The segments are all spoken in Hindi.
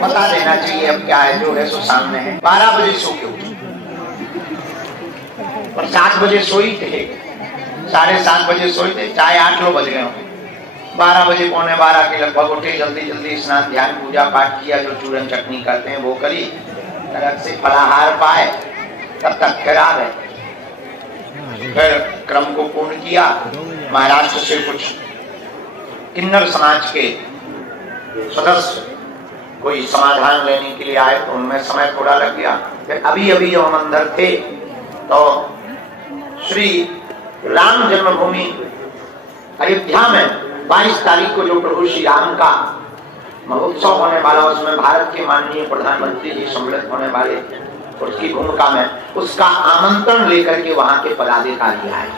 बता देना चाहिए अब क्या है, जो है सो सामने है। 12 बजे सो के उठी और 7 बजे सोई थे, 7:30 बजे सोई थे, चाहे 8 लो बज गए होंगे। 12 बजे 11:15 के लगभग उठे, जल्दी जल्दी स्नान ध्यान पूजा पाठ किया, जो चूरन चटनी करते हैं वो करी, तरह से फलाहार पाए, तब तक फिर आ गए। फिर क्रम को पूर्ण किया। महाराष्ट्र से कुछ किन्नर समाज के सदस्य कोई समाधान लेने के लिए आए, तो उनमें समय थोड़ा लग गया। फिर अभी अभी जो हम अंदर थे तो श्री राम जन्मभूमि अयोध्या में 22 तारीख को जो प्रभु श्री राम का महोत्सव होने वाला, उसमें भारत के माननीय प्रधानमंत्री जी सम्मिलित होने वाले, उसकी भूमिका में उसका आमंत्रण लेकर के वहां के पदाधिकारी आए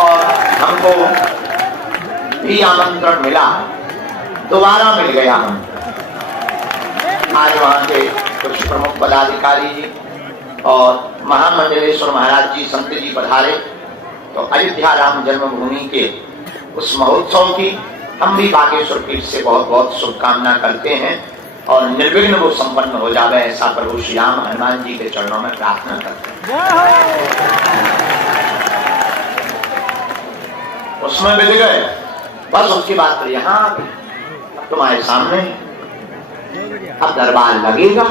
और हमको भी आमंत्रण मिला, दोबारा मिल गया। हम आज वहां के कुछ प्रमुख पदाधिकारी जी और महामंडलेश्वर महाराज जी संत जी पधारे, तो अयोध्या राम जन्मभूमि के उस महोत्सव की हम भी बागेश्वर पीठ से बहुत बहुत शुभकामना करते हैं और निर्विघ्न वो संपन्न हो जावे, ऐसा प्रभु श्री राम हनुमान जी के चरणों में प्रार्थना करते हैं। उसमें मिल गए, बस उसकी बात यहाँ अब तुम्हारे सामने, अब दरबार लगेगा।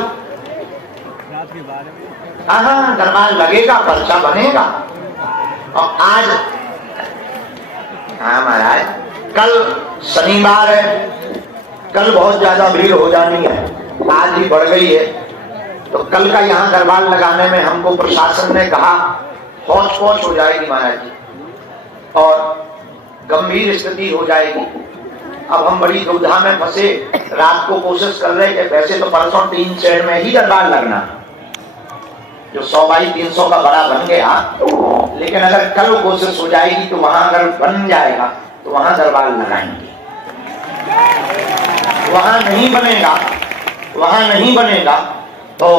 हाँ, दरबार लगेगा, पर्चा बनेगा। और आज हाँ महाराज, कल शनिवार है, कल बहुत ज्यादा भीड़ हो जानी है, आज ही बढ़ गई है, तो कल का यहाँ दरबार लगाने में हमको प्रशासन ने कहा हौच पौच हो जाएगी महाराज जी, और गंभीर स्थिति हो जाएगी। अब हम बड़ी दुविधा में फंसे, रात को कोशिश कर रहे थे, वैसे तो परसों 3 शेड में ही दरबार लगना, जो 100 बाई 300 का बड़ा बन गया, लेकिन अगर कल कोशिश हो जाएगी तो वहां अगर बन जाएगा तो वहां दरबार लगाएंगे। वहां नहीं बनेगा, वहां नहीं बनेगा तो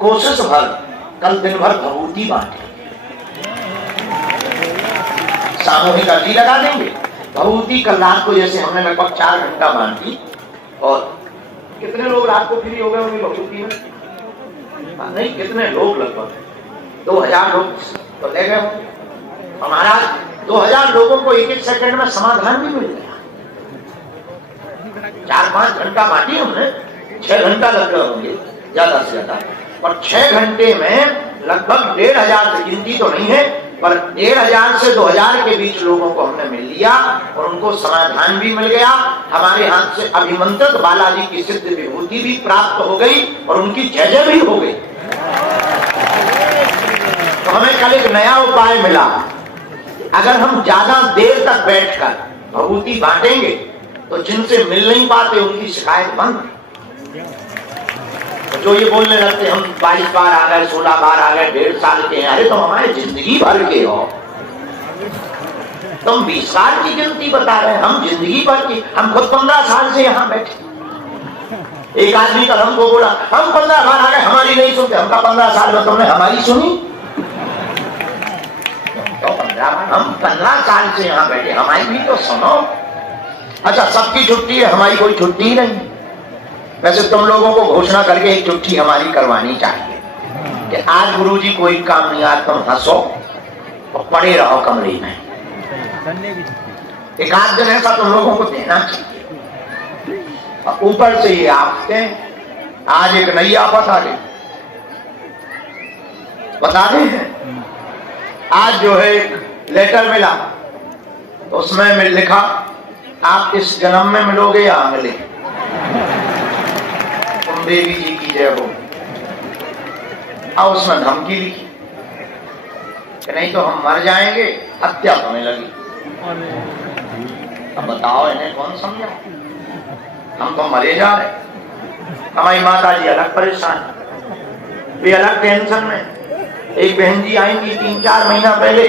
कोशिश भर कल दिन भर भभूति बांटे, सामूहिक अर्जी लगा देंगे। भभूति कल रात को जैसे हमने लगभग 4 घंटा बांटी, और कितने लोग रात को फ्री हो गए होंगे भभूति में? नहीं, कितने लोग, लगभग 2000 लोग तो ले गए होंगे। हमारा 2000 लोगों को 1-1 सेकंड में समाधान भी मिल गया। 4-5 घंटा बांटी हमने, 6 घंटा लग गए होंगे ज्यादा से ज्यादा, और 6 घंटे में लगभग 1500, गिनती तो नहीं है, पर 1500 से 2000 के बीच लोगों को हमने मिल लिया और उनको समाधान भी मिल गया। हमारे हाथ से अभिमंत्रित बालाजी की सिद्ध विभूति भी प्राप्त हो गई और उनकी जय भी हो गई। तो हमें कल एक नया उपाय मिला, अगर हम ज्यादा देर तक बैठकर भभूति बांटेंगे तो जिनसे मिल नहीं पाते उनकी शिकायत बंद। तो जो ये बोलने लगते हम 22 बार आ गए, 16 बार आ गए, 1.5 साल के हैं, अरे तो हमारे जिंदगी भर के हो, तुम 20 साल की गिनती बता रहे हैं, हम जिंदगी भर की, हम खुद 15 साल से यहाँ बैठे। एक आदमी कल हमको बोला हम 15 बार आ गए, हमारी नहीं सुनते। हमका 15 साल में तुमने हमारी सुनी? तो 15 बार, हम 15 साल से यहाँ बैठे, हमारी भी तो सुनो। अच्छा, सबकी छुट्टी है, हमारी कोई छुट्टी ही नहीं। वैसे तुम लोगों को घोषणा करके एक छुट्टी हमारी करवानी चाहिए कि आज गुरुजी कोई काम नहीं, आज तुम हंसो और पड़े रहो कमरे में। एक आध दिन ऐसा तुम लोगों को देना चाहिए। और ऊपर से ये आफते, आज एक नई आफत आ गई, बता रहे हैं। आज जो है एक लेटर मिला, तो उसमें मैं लिखा आप इस जन्म में मिलोगे या अगले, तुम देवी जी की जय हो। और उसमें धमकी लिखी कि नहीं तो हम मर जाएंगे, हत्या होने लगी। अब बताओ इन्हें कौन समझा? हम तो मरे जा रहे। हमारी माता जी अलग परेशान, वे अलग टेंशन में। एक बहन जी आएंगी 3-4 महीना पहले,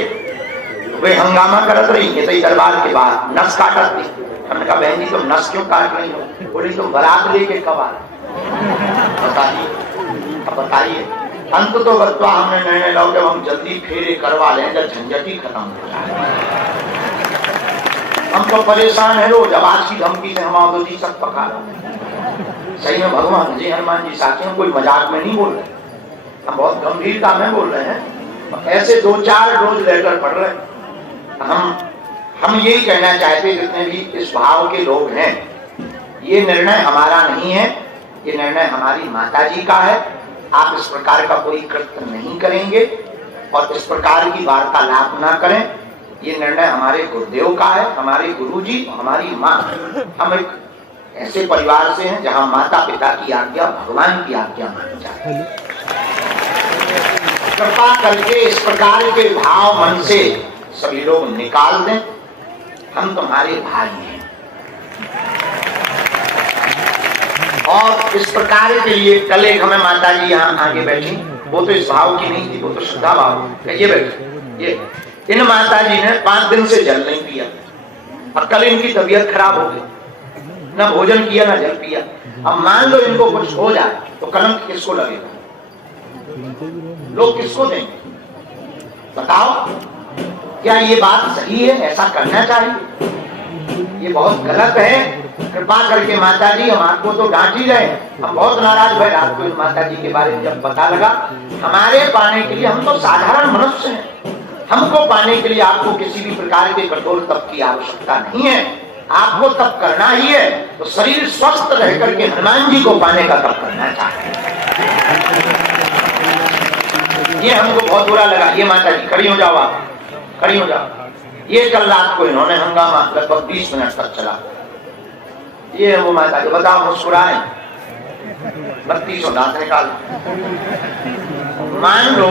वे हंगामा करत रही है दरबार के बाहर, नस काटत थी। हमने कहा बहन जी तुम नस क्यों काट रही हो? बोली तुम बारात लेके कब आ रहे? बताइए, अब बताइए। अंत तो बतवा हमने निर्णय लो जब हम जल्दी फेरे करवा लें, जब झंझट ही खत्म हो जाए। हम तो परेशान है रोज, अब आज की धमकी से हम आओ जी सब पका लो। सही में भगवान जी, हनुमान जी साथी, हम कोई मजाक में नहीं बोल रहे, हम बहुत गंभीरता में बोल रहे हैं। ऐसे 2-4 रोज लेटर पढ़ रहे हैं। हम यही कहना चाहते, जितने भी इस भाव के लोग हैं, ये निर्णय हमारा नहीं है, ये निर्णय हमारी माता जी का है। आप इस प्रकार का कोई कृत्य नहीं करेंगे और इस प्रकार की वार्तालाप ना करें। ये निर्णय हमारे गुरुदेव का है, हमारे गुरुजी, हमारी माँ। हम एक ऐसे परिवार से हैं जहाँ माता पिता की आज्ञा भगवान की आज्ञा मानी जाती है। कृपा करके इस प्रकार के भाव मन से सभी लोग निकाल दें। हम तुम्हारे भाई हैं और इस प्रकार के लिए कल एक हमें माता जी यहाँ आगे बैठी, वो तो इस भाव की नहीं थी, वो तो श्रद्धा भाव। ये बैठे, ये इन माता जी ने 5 दिन से जल नहीं पिया और कल इनकी तबीयत खराब हो गई, न भोजन किया न जल पिया। अब मान लो इनको कुछ हो जाए तो कलंक किसको लगेगा? लोग किसको देंगे? बताओ, क्या ये बात सही है? ऐसा करना चाहिए? ये बहुत गलत है। कृपा करके माता जी, हम आपको तो डांट ही रहे, हम बहुत नाराज भरे आपको इस माता जी के बारे में जब पता लगा। हमारे पाने के लिए, हम तो साधारण मनुष्य हैं, हमको पाने के लिए आपको किसी भी प्रकार के कठोर तप की आवश्यकता नहीं है। आपको तप करना ही है तो शरीर स्वस्थ रह करके हनुमान जी को पाने का तप करना चाहिए। ये हमको बहुत बुरा लगा। ये माता जी खड़ी हो जाओ, आप खड़ी हो जाओ। ये कल रात को इन्होंने हंगामा लगभग 20 मिनट तक चला। ये वो माता जी, बताओ, मुस्कुराए 32 दांत निकाल। मान लो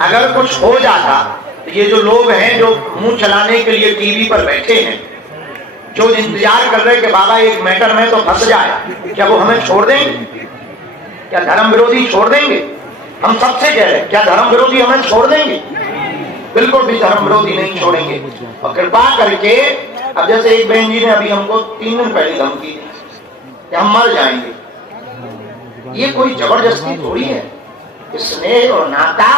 अगर कुछ हो जाता तो ये जो लोग हैं जो मुंह चलाने के लिए टीवी पर बैठे हैं, जो इंतजार कर रहे हैं कि बाबा एक मैटर में तो फंस जाए, क्या वो हमें छोड़ देंगे? क्या धर्म विरोधी छोड़ देंगे? हम सबसे कह रहे हैं, क्या धर्म विरोधी हमें छोड़ देंगे? बिल्कुल भी धर्म विरोधी नहीं छोड़ेंगे। और कृपा करके, अब जैसे एक बहन जी ने अभी हमको 3 दिन पहले धमकी दी कि हम मर जाएंगे, ये कोई जबरदस्ती थोड़ी है, स्नेह और नाता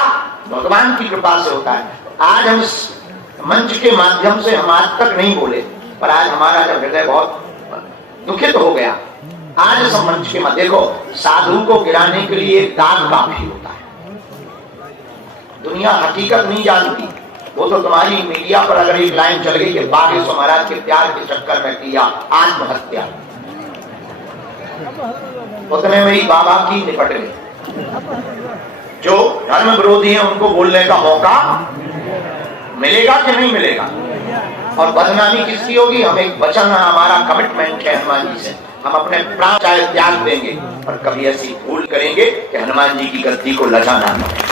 भगवान की कृपा से होता है। आज हम इस मंच के माध्यम से, हम आज तक नहीं बोले, पर आज हमारा जब हृदय बहुत दुखित हो गया, आज इस मंच के मध्य देखो, साधु को गिराने के लिए दाग काफी होता है। दुनिया हकीकत नहीं जानती। वो तो तुम्हारी मीडिया पर अगर एक लाइन चल गई कि बागेश्वर महाराज के प्यार के चक्कर में किया आत्महत्या, उतने में ही बाबा की निपट गई। जो धर्म विरोधी है उनको बोलने का मौका मिलेगा कि नहीं मिलेगा? और बदनामी किसकी होगी? हम एक वचन, हमारा कमिटमेंट है हनुमान जी से, हम अपने प्राण चाहे त्याग देंगे, पर कभी ऐसी भूल करेंगे कि हनुमान जी की गद्दी को लजा ना पड़े।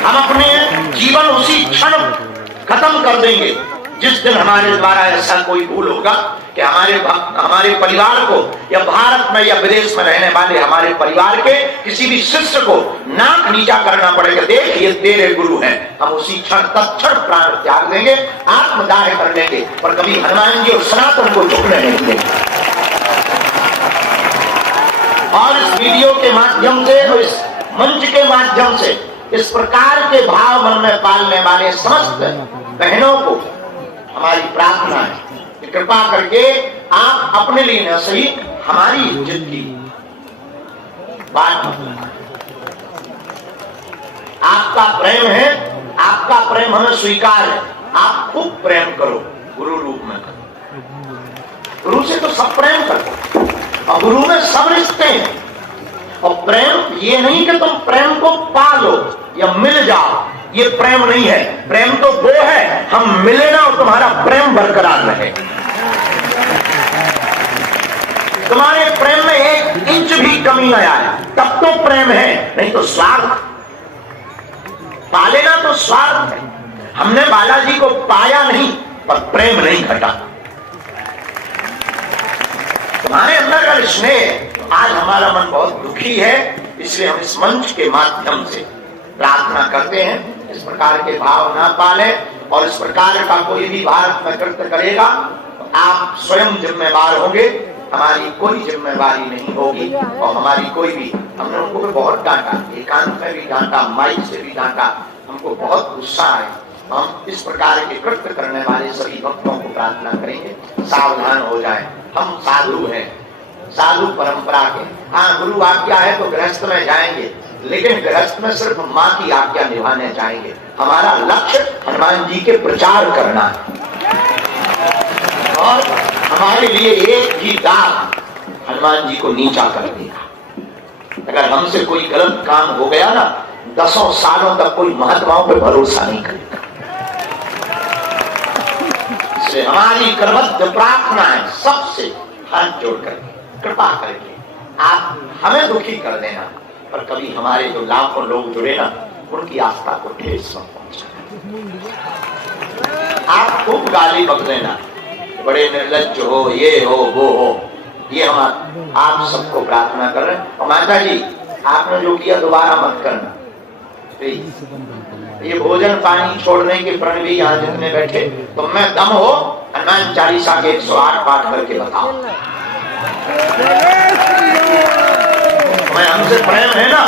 हम अपने जीवन उसी क्षण खत्म कर देंगे जिस दिन हमारे द्वारा ऐसा कोई भूल होगा कि हमारे परिवार को, या भारत में या विदेश में रहने वाले हमारे परिवार के किसी भी शिष्य को नाक नीचा करना पड़ेगा। देख, ये तेरे गुरु हैं। हम उसी क्षण तत्क्षण प्राण त्याग देंगे, आत्मदाह कर लेंगे, पर कभी हनुमान जी और सनातन को झुकने नहीं देंगे। और इस वीडियो के माध्यम से, इस मंच के माध्यम से इस प्रकार के भाव मन में पालने वाले समस्त बहनों को हमारी प्रार्थना है कि कृपा करके आप अपने लिए न सही हमारी इज्जत की बात मत। आपका प्रेम है, आपका प्रेम हमें स्वीकार है, आप खूब प्रेम करो, गुरु रूप में करो। गुरु से तो सब प्रेम करते और गुरु में सब रिश्ते हैं। और प्रेम ये नहीं कि तुम प्रेम को पालो या मिल जाओ, ये प्रेम नहीं है। प्रेम तो वो है, हम मिले ना और तुम्हारा प्रेम बरकरार रहे। तुम्हारे प्रेम में 1 इंच भी कमी न आया, तब तो प्रेम है, नहीं तो स्वार्थ। पाले ना तो स्वार्थ है। हमने बालाजी को पाया नहीं, पर प्रेम नहीं घटा। तुम्हारे अंदर का स्नेह, आज हमारा मन बहुत दुखी है, इसलिए हम इस मंच के माध्यम से प्रार्थना करते हैं इस प्रकार के भाव ना पाले। और इस प्रकार का कोई भी भारत में कृत्य करेगा तो आप स्वयं जिम्मेवार होंगे, हमारी कोई जिम्मेवारी नहीं होगी। और हमारी कोई भी, हमने उनको भी बहुत डांटा, एकांत में भी डांटा, माइक से भी डांटा, हमको बहुत गुस्सा आया। हम इस प्रकार के कृत्य करने वाले सभी भक्तों को प्रार्थना करेंगे, सावधान हो जाएं। हम साधु हैं, साधु परंपरा के। हाँ, गुरु आज्ञा है तो गृहस्थ में जाएंगे, लेकिन गृहस्थ में सिर्फ माँ की आज्ञा निभाने जाएंगे। हमारा लक्ष्य हनुमान जी के प्रचार करना है। और हमारे लिए एक ही दाग हनुमान जी को नीचा कर देगा। अगर हमसे कोई गलत काम हो गया ना, 10 सालों तक कोई महात्माओं पे भरोसा नहीं करेगा। इसलिए हमारी करबद्ध प्रार्थना है सबसे हाथ जोड़कर, कृपा करके आप हमें दुखी कर देना, पर कभी हमारे जो लाखों लोग जुड़े ना, उनकी आस्था को ठेस न पहुंचाना। आप खूब गाली बक देना, बड़े निर्लज्ज हो, ये हो वो हो, ये हम आप सबको प्रार्थना कर रहे हैं। और माता जी, आपने जो किया दोबारा मत करना। ये भोजन पानी छोड़ने के प्रण भी यहाँ जितने बैठे, तो मैं दम हो हनुमान चालीसा के 108 पाठ करके बताओ। मैं, हमसे प्रेम है ना,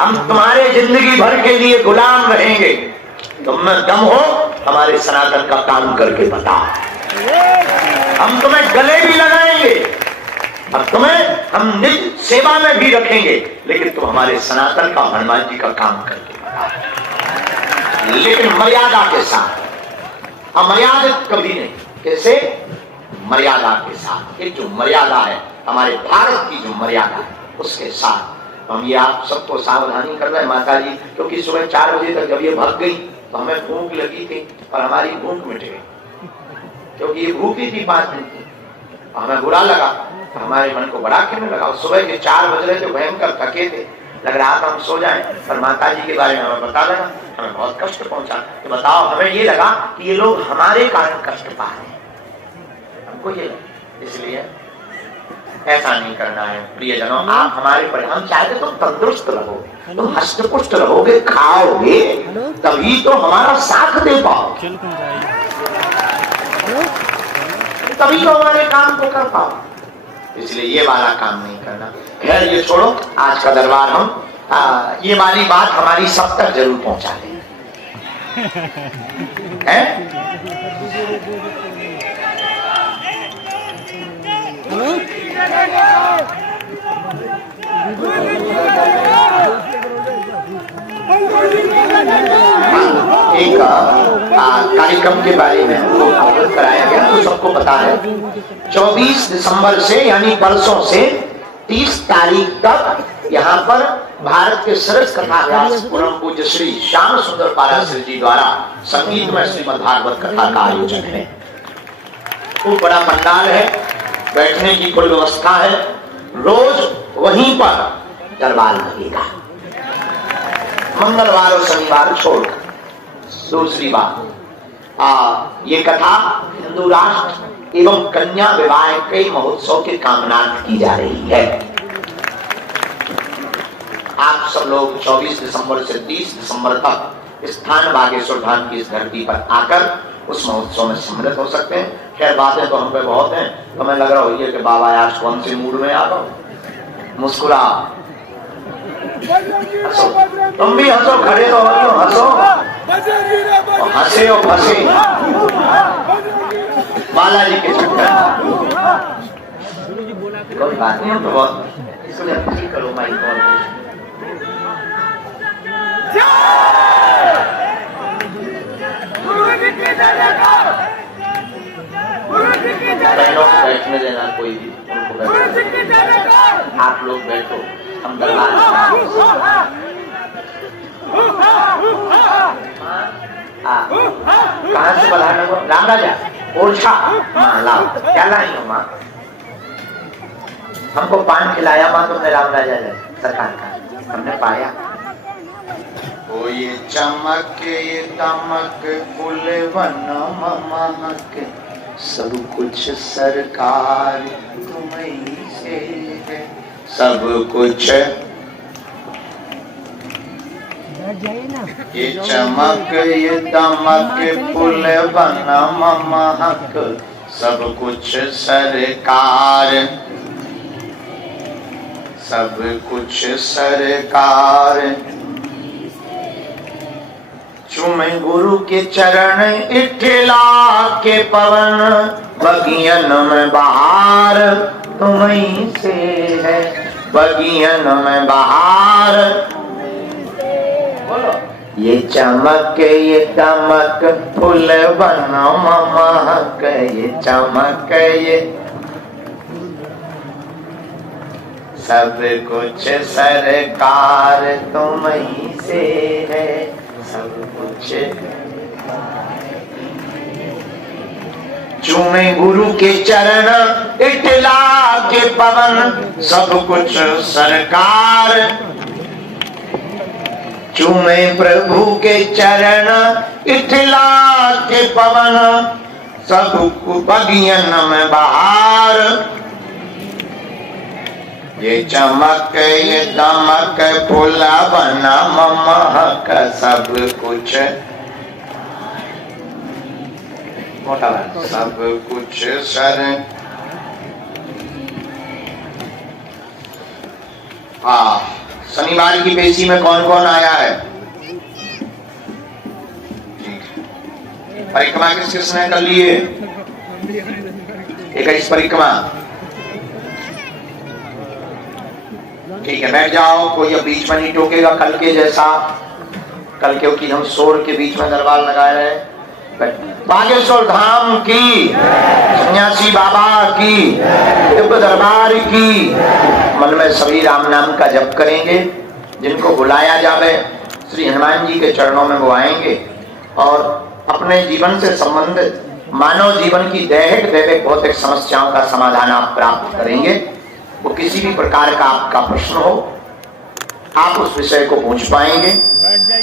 हम तुम्हारे जिंदगी भर के लिए गुलाम रहेंगे। तुम में दम हो हमारे सनातन का काम करके बताओ। हम तुम्हें गले भी लगाएंगे और तुम्हें हम निज सेवा में भी रखेंगे, लेकिन तुम हमारे सनातन का, हनुमान जी का काम करके बताओ, लेकिन मर्यादा के साथ। अमर्यादित कभी नहीं। कैसे? मर्यादा के साथ। ये जो मर्यादा है, हमारे भारत की जो मर्यादा है, उसके साथ हम ये आप सबको सावधानी कर रहे हैं माता जी। क्योंकि सुबह 4 बजे तक जब ये भाग गई तो हमें भूख लगी थी और हमारी भूख मिट गई, क्योंकि ये भूखी थी 5 दिन की। हमें बुरा लगा, तो हमारे मन को बड़ा खेलने लगा। सुबह के 4 बज रहे थे, भयंकर थके थे, लग रहा था हम सो जाएं, पर माता जी के बारे में हमें बता देना, हमें बहुत कष्ट पहुंचा। तो बताओ, हमें ये लगा कि ये लोग हमारे कारण कष्ट पा रहे हैं, हमको ये लगा। इसलिए ऐसा नहीं करना है प्रियजनों। आप हमारे पर, हम चाहते तुम तंदुरुस्त रहो, तुम हष्टपुष्ट रहोगे, खाओगे, तभी तो हमारा साथ दे पाओ, तभी तो हमारे काम को कर पाओ। इसलिए ये वाला काम नहीं करना। खैर ये छोड़ो, आज का दरबार हम ये वाली बात हमारी सब तक जरूर पहुंचा दें। एक कार्यक्रम के बारे में अवगत कराया गया, तो सबको पता है 24 दिसंबर से यानी परसों से 30 तारीख तक यहाँ पर भारत के सरस कथा व्यास परम पूज्य श्री श्याम सुंदर पाराशर जी द्वारा संगीत में श्रीमद् भागवत कथा का आयोजन है। खूब बड़ा पंडाल है, बैठने की पूरी व्यवस्था है, रोज वहीं पर दरबार लगेगा, मंगलवार और शनिवार छोड़कर। दूसरी बात, ये कथा हिंदू राष्ट्र एवं कन्या विवाह के महोत्सव के कामनार्थ की जा रही है। आप सब लोग 24 दिसंबर से 30 दिसंबर तक स्थान बागेश्वर धाम की इस धरती पर आकर उस महोत्सव में सम्मिलित हो सकते हैं। खैर बातें तो हम पे बहुत हैं, तो हमें लग रहा हो कि बाबा आज कौन से मूड में आ गए, मुस्कुरा, हंसो, तुम भी हंसो, खड़े तो हंसो, हंसे और फंसे बालाजी के चक्कर। कोई बात नहीं, तो बहुत इसको करो माइक और बैठने देना, कोई भी आप लोग बैठो, हम दरबार कहाँ से बधाना को राम राजा ओछा माँ लाओ, क्या लाई हो माँ? हमको पान खिलाया माँ तुमने राम राजा सरकार का, हमने पाया। ओ ये चमक ये दमक फूल वन महक, सब कुछ सरकार तुम्हीं से है, सब कुछ। ये चमक ये दमक फूल वन महक, सब कुछ सरकार, सब कुछ सरकार। चूमे गुरु के चरण इठला के पवन, बगियन में बहार तुम्हीं से है, बगियन में बहार। बोलो ये चमक ये दमक फूल वन महक, ये चमक ये सब कुछ सरकार तुम्हीं से है, सब कुछ। चूमे गुरु के चरण इठला के पवन, सब कुछ सरकार। चूमे प्रभु के चरण इठला के पवन, सब बगियन में बहार। ये चमक ये दमक फूला बना महक, सब कुछ मोटा सब कुछ सर। शनिवार की पेशी में कौन कौन आया है? परिक्रमा किस किसने कर ली है? 21 परिक्रमा। ठीक है, बैठ जाओ, कोई अब बीच में नहीं टोकेगा कल के जैसा। कल क्योंकि हम शोर के बीच में दरबार लगाए रहे। बागेश्वर धाम की, सन्यासी बाबा की, दिव्य दरबार की। मन में सभी राम नाम का जप करेंगे। जिनको बुलाया जावे श्री हनुमान जी के चरणों में वो आएंगे और अपने जीवन से संबंधित मानव जीवन की दैहिक दैविक भौतिक समस्याओं का समाधान आप प्राप्त करेंगे। वो किसी भी प्रकार का आपका प्रश्न हो, आप उस विषय को पूछ पाएंगे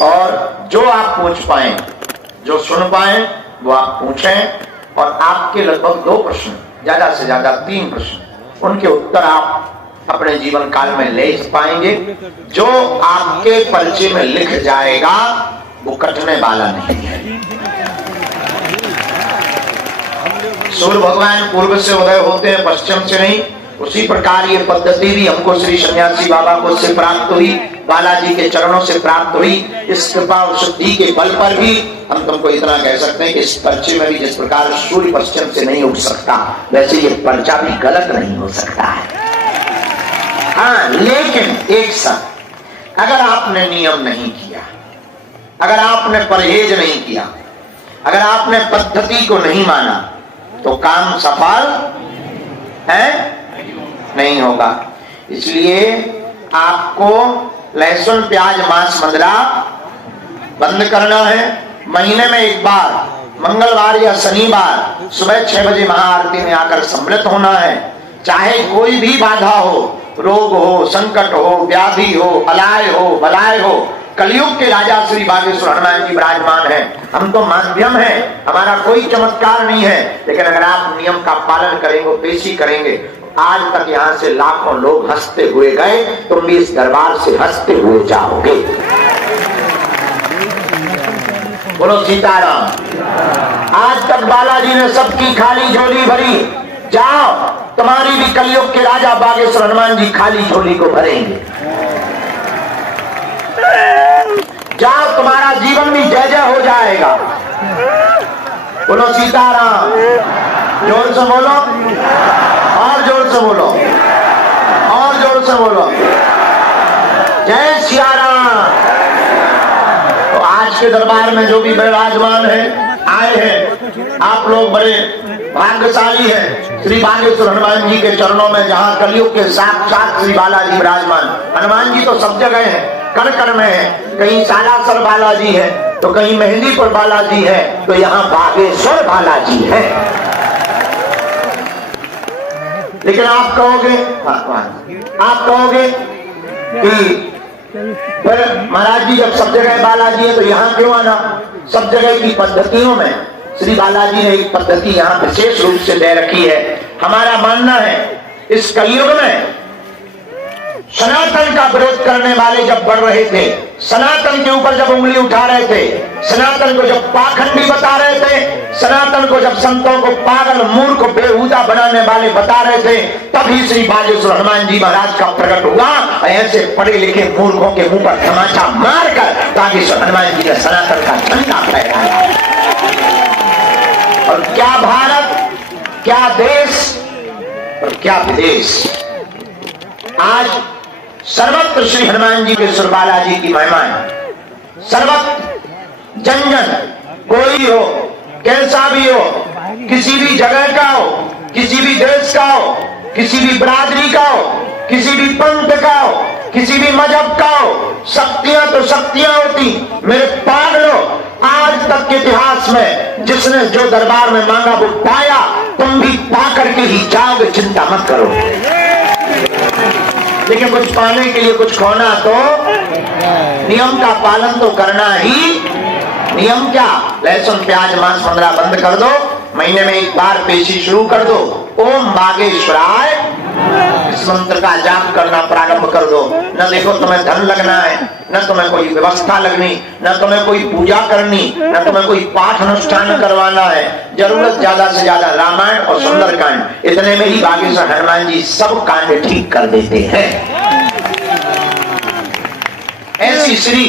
और जो आप पूछ पाए, जो सुन पाए वो आप पूछें। और आपके लगभग 2 प्रश्न, ज्यादा से ज्यादा 3 प्रश्न उनके उत्तर आप अपने जीवन काल में ले पाएंगे। जो आपके परिचय में लिख जाएगा वो कटने वाला नहीं है। सूर्य भगवान पूर्व से उदय होते हैं, पश्चिम से नहीं। उसी प्रकार ये पद्धति भी हमको श्री सन्यासी बाबा को से प्राप्त हुई, बालाजी के चरणों से प्राप्त हुई। इस कृपा और शुद्धि के बल पर भी हम तुमको इतना कह सकते हैं कि इस पर्चे में भी जिस प्रकार सूर्य पश्चिम से नहीं उग सकता, वैसे ये पर्चा भी गलत नहीं हो सकता है। हाँ, लेकिन एक साथ अगर आपने नियम नहीं किया, अगर आपने परहेज नहीं किया, अगर आपने पद्धति को नहीं माना, तो काम सफल है नहीं होगा। इसलिए आपको लहसुन, प्याज, मांस, मदिरा बंद करना है। महीने में एक बार मंगलवार या शनिवार सुबह 6 बजे महाआरती में आकर सम्मिलित होना है। चाहे कोई भी बाधा हो, रोग हो, संकट हो, व्याधि हो, अलाय हो, बलाय हो, कलयुग के राजा श्री बागेश्वर हनुमान जी विराजमान है। हम तो माध्यम है, हमारा कोई चमत्कार नहीं है, लेकिन अगर आप नियम का पालन करेंगे, पेशी करेंगे, आज तक यहाँ से लाखों लोग हंसते हुए गए, तुम भी इस दरबार से हंसते हुए जाओगे। बोलो सीताराम। आज तक बालाजी ने सबकी खाली झोली भरी, जाओ तुम्हारी भी कलयुग के राजा बागेश्वर हनुमान जी खाली झोली को भरेंगे। जाओ तुम्हारा जीवन भी जय जय हो जाएगा। बोलो सीताराम। जोर से बोलो, और जोर से बोलो, और जोर से बोलो, जय सिया राम। तो आज के दरबार में जो भी विराजमान है, आए हैं, आप लोग बड़े भाग्यशाली हैं। श्री बागेश्वर हनुमान जी के चरणों में, जहाँ कलयुग के साक्षात श्री बालाजी विराजमान। हनुमान जी तो सब जगह है, कण कण में है। कहीं सालासर बालाजी है, तो कहीं मेहंदीपुर बालाजी है, तो यहाँ बागेश्वर बालाजी है। लेकिन आप कहोगे, आप कहोगे कि फिर महाराज जी जब सब जगह बालाजी है तो यहाँ क्यों आना? सब जगह की पद्धतियों में श्री बालाजी ने एक पद्धति यहाँ विशेष रूप से दे रखी है। हमारा मानना है इस कलयुग में सनातन का विरोध करने वाले जब बढ़ रहे थे, सनातन के ऊपर जब उंगली उठा रहे थे, सनातन को जब पाखंडी बता रहे थे, सनातन को जब संतों को पागल, मूर्ख, बेहुदा बनाने वाले बता रहे थे, तभी श्री बागेश्वर हनुमान जी महाराज का प्रकट हुआ। ऐसे पढ़े लिखे मूर्खों के मुंह पर तमाचा मारकर बागेश्वर हनुमान जी ने सनातन का झंडा फहराया। और क्या भारत, क्या देश और क्या विदेश, आज सर्वत्र श्री हनुमान जी के सुर बालाजी की महिमा है। सर्वत्र जन जन, कोई हो, कैसा भी हो, किसी भी जगह का हो, किसी भी देश का हो, किसी भी बिरादरी का हो, किसी भी पंथ का हो, किसी भी मजहब का हो, शक्तियां तो शक्तियां होती। मेरे पागलों, आज तक के इतिहास में जिसने जो दरबार में मांगा वो पाया, तुम भी पा करके ही जाओगे, चिंता मत करो। लेकिन कुछ पाने के लिए कुछ खोना तो नियम का पालन तो करना ही। नियम क्या? लहसुन, प्याज, मांस, मदिरा बंद कर दो। महीने में एक बार पेशी शुरू कर दो। ओम बागेश्वराय इस मंत्र का जाप करना प्रारंभ कर दो। न देखो तुम्हें धन लगना है, न तुम्हें कोई व्यवस्था लगनी, न तुम्हें कोई पूजा करनी, न तुम्हें कोई पाठ अनुष्ठान करवाना है। जरूरत ज्यादा से ज्यादा रामायण और सुंदरकांड, इतने में ही बागेश्वर हनुमान जी सब कांड ठीक कर देते हैं। ऐसी श्री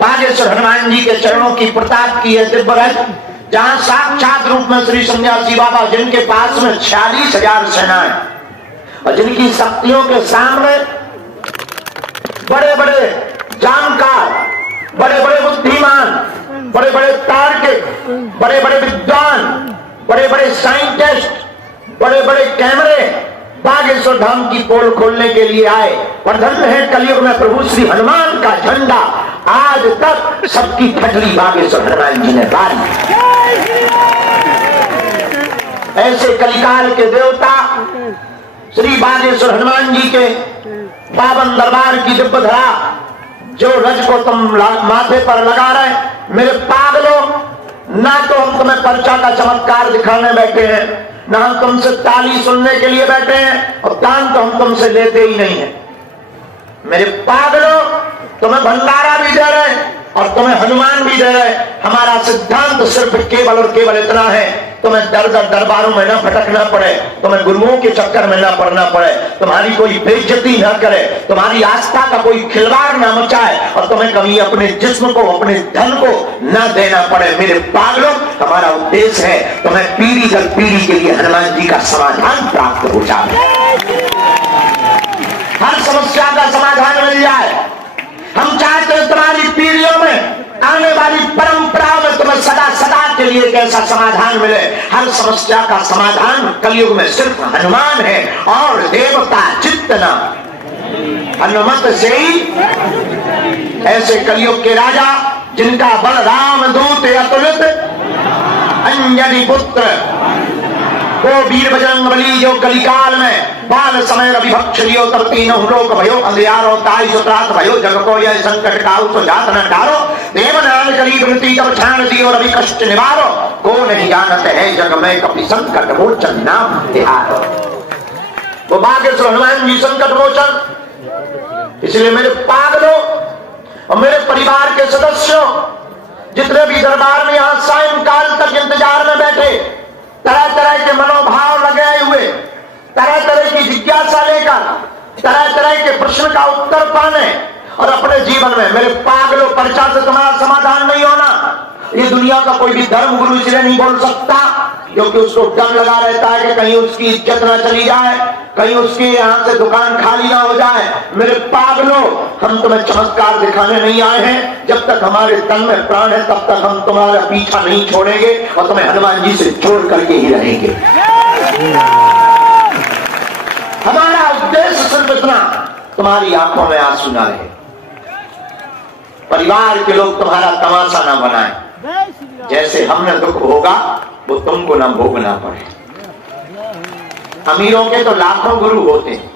बागेश्वर हनुमान जी के चरणों की प्रताप की है दिव्य रथ, जहां साक्षात रूप में श्री सन्यासी बाबा, जिनके पास में 46,000 सेनाएं और जिनकी शक्तियों के सामने बड़े बड़े जानकार, बड़े बड़े बुद्धिमान, बड़े बड़े तार्किक, बड़े बड़े विद्वान, बड़े बड़े साइंटिस्ट, बड़े बड़े कैमरे बागेश्वर धाम की पोल खोलने के लिए आए। और धन्य है कलयुग में प्रभु श्री हनुमान का झंडा, आज तक सबकी फटली बागेश्वर हनुमान जी ने बारी। ऐसे कलिकाल के देवता श्री बागेश्वर हनुमान जी के पावन दरबार की दिव्य धरा, जो रज को तुम माथे पर लगा रहे, मेरे पागलों, ना तो हम तुम्हें पर्चा का चमत्कार दिखाने बैठे हैं, ना हम तुमसे ताली सुनने के लिए बैठे हैं, और दान तो हम तुमसे लेते ही नहीं है। मेरे पागलों, तुम्हें भंडारा भी दे रहे और तुम्हें हनुमान भी दे रहे। हमारा सिद्धांत सिर्फ केवल और केवल इतना है, तुम्हें दर दर दरबारों में न भटकना पड़े, तुम्हें गुरुओं के चक्कर में न पड़ना पड़े, तुम्हारी कोई बेइज्जती न करे, तुम्हारी आस्था का कोई खिलवाड़ न मचाए, और तुम्हें कभी अपने जिस्म को, अपने धन को न देना पड़े। मेरे पागलों, हमारा उद्देश्य है तुम्हें पीढ़ी दर पीढ़ी के लिए हनुमान जी का समाधान प्राप्त हो जाए, हर समस्या का समाधान मिल जाए। हम चाहते हैं तुम्हारी पीढ़ियों में, आने वाली परंपराओं में तुम्हें सदा सदा के लिए एक ऐसा समाधान मिले। हर समस्या का समाधान कलयुग में सिर्फ हनुमान है, और देवता जितना हनुमत से ही। ऐसे कलयुग के राजा जिनका बल राम दूत अतुलित, अंजनी पुत्र वो वीर बजरंग बली, जो कलिकाल में बाल समय रविभक्ष लियो तब तीनों लोक भयो, अंधियारो ताई सुत्रात भयो, जग को यह संकट काउ तो जात न डारो, देवनान कली विनती तब छाण दियो रवि कष्ट निवारो, को नहीं जानत है जग में कपि संकट मोचन नाम तिहारो। वो भाग्यश्री हनुमान जी संकट मोचन। इसलिए मेरे पागलों और मेरे परिवार के सदस्यों, जितने भी दरबार में यहाँ सायंकाल तक इंतजार में बैठे, तरह तरह के मनोभाव लगाए हुए, तरह तरह की जिज्ञासा लेकर, तरह तरह के प्रश्न का उत्तर पाने, और अपने जीवन में, मेरे पागलों, पर्चा से तुम्हारा समाधान नहीं होना। ये दुनिया का कोई भी धर्म गुरु इसलिए नहीं बोल सकता क्योंकि उसको डर लगा रहता है कि कहीं उसकी इज्जत ना चली जाए, कहीं उसकी यहाँ से दुकान खाली ना हो जाए। मेरे पागलों, हम तुम्हें चमत्कार दिखाने नहीं आए हैं। जब तक हमारे तन में प्राण है तब तक हम तुम्हारा पीछा नहीं छोड़ेंगे, और तुम्हें हनुमान जी से जोड़ करके ही रहेंगे। हमारा उद्देश्य सिर्फ इतना, तुम्हारी आंखों में आंसू ना रहे, परिवार के लोग तुम्हारा तमाशा ना बनाए, जैसे हमने दुख भोगा वो तुमको ना भोगना पड़े। अमीरों के तो लाखों गुरु होते हैं,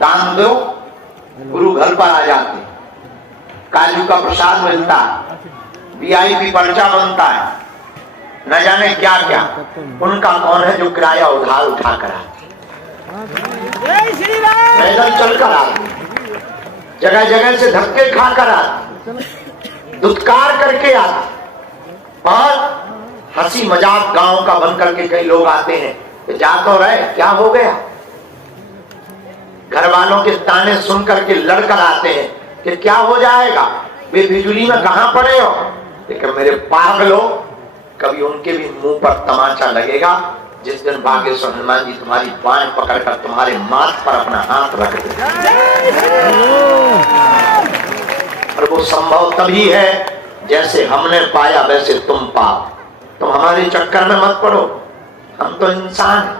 दान दो गुरु घर पर आ जाते, काजू का प्रसाद मिलता है, वीआईपी पर्चा बनता है, न जाने क्या क्या। उनका कौन है जो किराया उधार उठा कर आते, पैदल चलकर आते, जगह जगह से धक्के खाकर आते, दुत्कार करके आते, और हंसी मजाक गांव का बन करके कई लोग आते हैं तो जा तो रहे, क्या हो गया। घर वालों के ताने सुन करके लड़कर आते हैं कि क्या हो जाएगा, वे बिजली में कहां पड़े हो। लेकिन मेरे पागलों, कभी उनके भी मुंह पर तमाचा लगेगा जिस दिन भाग्यश्री हनुमान जी तुम्हारी बाएं पकड़कर तुम्हारे माथ पर अपना हाथ रख देंगे। और वो संभव तभी है जैसे हमने पाया वैसे तुम पाओ। तुम हमारे चक्कर में मत पड़ो, हम तो इंसान हैं,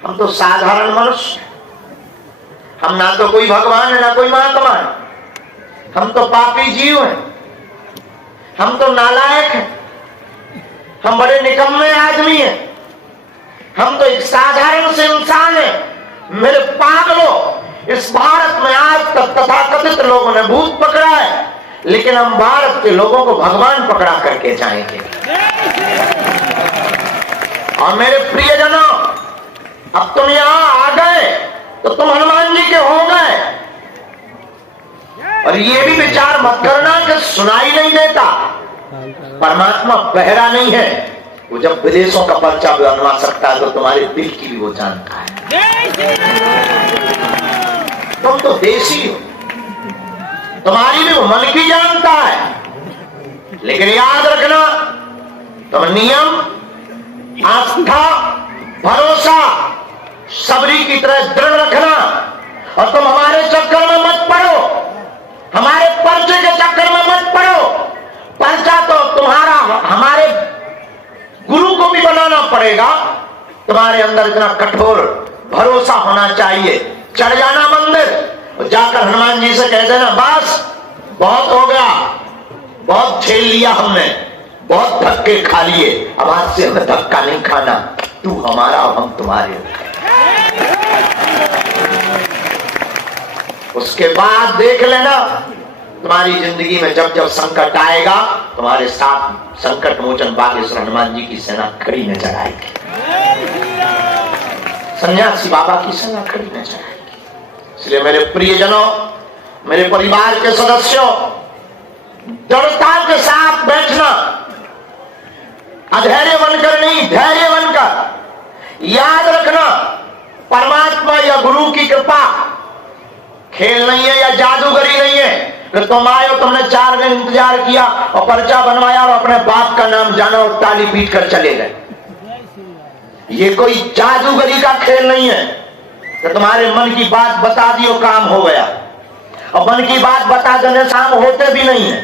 हम तो साधारण मनुष्य, हम ना तो कोई भगवान है ना कोई महात्मा है, हम तो पापी जीव हैं, हम तो नालायक हैं, हम बड़े निकम्मे आदमी हैं, हम तो एक साधारण से इंसान हैं। मेरे पागलों, इस भारत में आज तक तथाकथित लोगों ने भूत पकड़ा है, लेकिन हम भारत के लोगों को भगवान पकड़ा करके जाएंगे। और मेरे प्रियजनों, अब तुम यहां आ गए तो तुम हनुमान जी के हो गए। और ये भी विचार मत करना कि सुनाई नहीं देता, परमात्मा बहरा नहीं है, वो जब विदेशों का पर्चा बनवा सकता है तो तुम्हारे दिल की भी वो जानता है। तुम तो देशी हो, तुम्हारी भी वो मन की जानता है। लेकिन याद रखना, तुम नियम, आस्था, भरोसा सबरी की तरह दृढ़ रखना, और तुम हमारे चक्कर में मत पड़ो, हमारे पर्चे के चक्कर में मत पड़ो। पर्चा तो तुम्हारा हमारे गुरु को भी बनाना पड़ेगा। तुम्हारे अंदर इतना कठोर भरोसा होना चाहिए। चढ़ जाना मंदिर और जाकर हनुमान जी से कह देना, बस बहुत हो गया, बहुत झेल लिया हमने, बहुत धक्के खा लिए, अब आज से हमें धक्का नहीं खाना, तू हमारा और हम तुम्हारे। उसके बाद देख लेना तुम्हारी जिंदगी में जब जब संकट आएगा, तुम्हारे साथ संकट मोचन बागेश्वर हनुमान जी की सेना खड़ी नजर आएगी, सन्यासी बाबा की सेना खड़ी नजर आएगी। इसलिए मेरे प्रियजनों, मेरे परिवार के सदस्यों, दृढ़ता के साथ बैठना, अधैर्य बनकर नहीं, धैर्य बनकर। याद रखना, परमात्मा या गुरु की कृपा खेल नहीं है या जादूगरी नहीं है कि तुम आए हो, तुमने 4 दिन इंतजार किया और पर्चा बनवाया और अपने बाप का नाम जाना और ताली पीट कर चले गए। ये कोई जादूगरी का खेल नहीं है कि तुम्हारे मन की बात बता दी और काम हो गया। और मन की बात बता देने से काम होते भी नहीं है।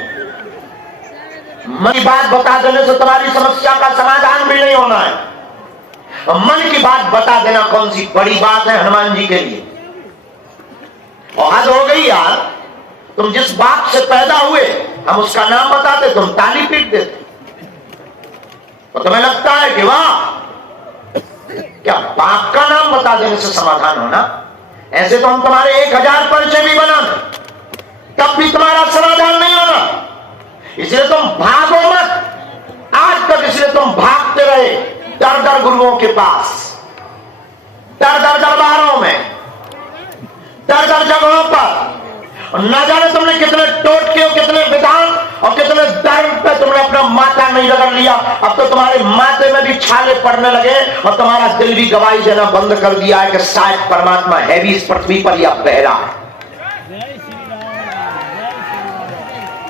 मन की बात बता देने से तुम्हारी समस्या का समाधान भी नहीं होना है। और मन की बात बता देना कौन सी बड़ी बात है हनुमान जी के लिए। और हद हो गई यार, तुम जिस बाप से पैदा हुए हम उसका नाम बताते, तुम ताली पीट देते। तो तुम्हें लगता है कि वाह, क्या बाप का नाम बता देने से समाधान होना? ऐसे तो हम तुम्हारे 1000 पर्चे भी बना दें, तब भी तुम्हारा समाधान नहीं होना। इसलिए तुम भागो मत। आज तक इसलिए तुम भागते रहे दर दर गुरुओं के पास, दर दर दरबारों में, दर दर जगहों पर। और न जाने तुमने कितने टोटके और कितने विधान और कितने धर्म पे तुमने अपना माथा नहीं रगड़ लिया। अब तो तुम्हारे माथे में भी छाले पड़ने लगे और तुम्हारा दिल भी गवाही देना बंद कर दिया है कि शायद परमात्मा है भी इस पृथ्वी पर या बहरा है।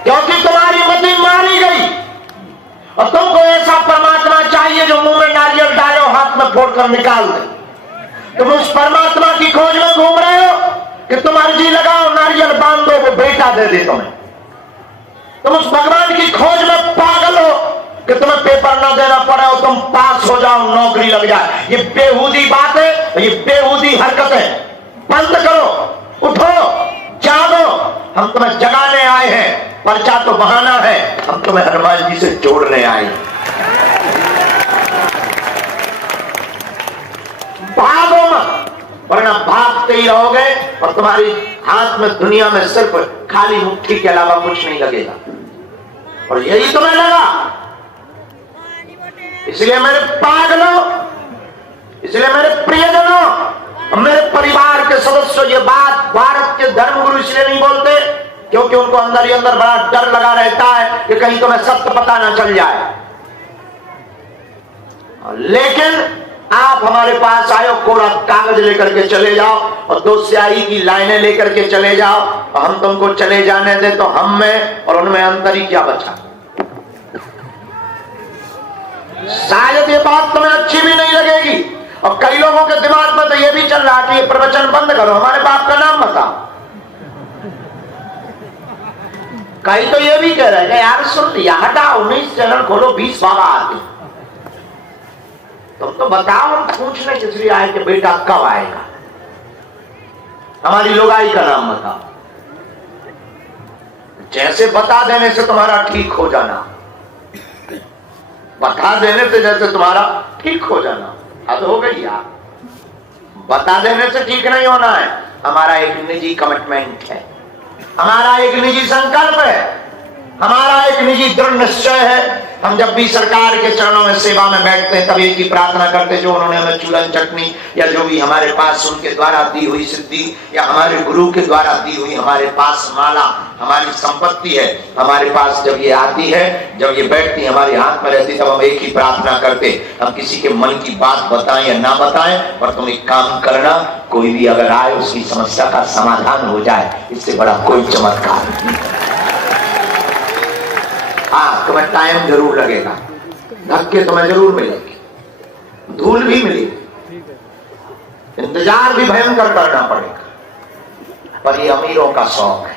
क्योंकि तुम्हारी मति मारी गई और तुमको ऐसा परमात्मा चाहिए जो मुंह में नारियल डाले और हाथ में फोड़कर निकाल दे। तुम उस परमात्मा की खोज में घूम रहे हो कि तुम अर्जी लगाओ, नारियल बांध दो, वो बेटा दे दे तुम्हें। तुम उस भगवान की खोज में पागल हो कि तुम्हें पेपर ना देना पड़े और तुम पास हो जाओ, नौकरी लग जाए। ये बेहूदी बात है, ये बेहूदी हरकत है। बंद करो, उठो, जागो। हम तुम्हें जगाने आए हैं। पर्चा तो बहाना है, हम तुम्हें हनुमान जी से जोड़ने आए हैं। भागो मत, वरना भागते ही रहोगे और तुम्हारी हाथ में दुनिया में सिर्फ खाली मुट्ठी के अलावा कुछ नहीं लगेगा। और यही तुम्हें लगा। इसलिए मेरे पागलों, इसलिए मेरे प्रियजनों, मेरे परिवार के सदस्यों, ये बात भारत के धर्मगुरु इसलिए नहीं बोलते क्योंकि उनको अंदर ही अंदर बड़ा डर लगा रहता है कि कहीं तुम्हें सत्य पता ना चल जाए। लेकिन आप हमारे पास आए, कोरा कागज लेकर के चले जाओ और 2 स्याही की लाइनें लेकर के चले जाओ और हम तुमको चले जाने दे, तो हम में और उनमें अंतर ही क्या बचा? शायद ये बात तुम्हें अच्छी भी नहीं लगेगी और कई लोगों के दिमाग में तो ये भी चल रहा कि ये प्रवचन बंद करो, हमारे बाप का नाम बताओ। कई तो ये भी कह रहे हैं यार सुन लिया, हटाओ, 19 चैनल खोलो, 20 बाबा आते। तुम तो बताओ, हम पूछने किस लिए आए कि बेटा कब आएगा, हमारी लोगाई का नाम बताओ। जैसे बता देने से तुम्हारा ठीक हो जाना, बता देने से जैसे तुम्हारा ठीक हो जाना, हद हो गई यार। बता देने से ठीक नहीं होना है। हमारा एक निजी कमिटमेंट है, हमारा एक निजी संकल्प है, हमारा एक निजी दृढ़ निश्चय है। हम जब भी सरकार के चरणों में सेवा में बैठते हैं तब एक ही प्रार्थना करते हैं, जो उन्होंने हमें चूरन चटनी या जो भी हमारे पास उनके द्वारा दी हुई सिद्धि या हमारे गुरु के द्वारा दी हुई हमारे पास माला, हमारी संपत्ति है, हमारे पास जब ये आती है, जब ये बैठती हमारे हाथ में रहती, तब हम एक ही प्रार्थना करते, हम किसी के मन की बात बताएं या ना बताएं, पर तुम एक काम करना, कोई भी अगर आए उसकी समस्या का समाधान हो जाए, इससे बड़ा कोई चमत्कार नहीं। हाँ, तुम्हें टाइम जरूर लगेगा, धक्के तुम्हें जरूर मिलेंगे, धूल भी मिलेगी, इंतजार भी भयंकर करना पड़ेगा, पर ये अमीरों का शौक है।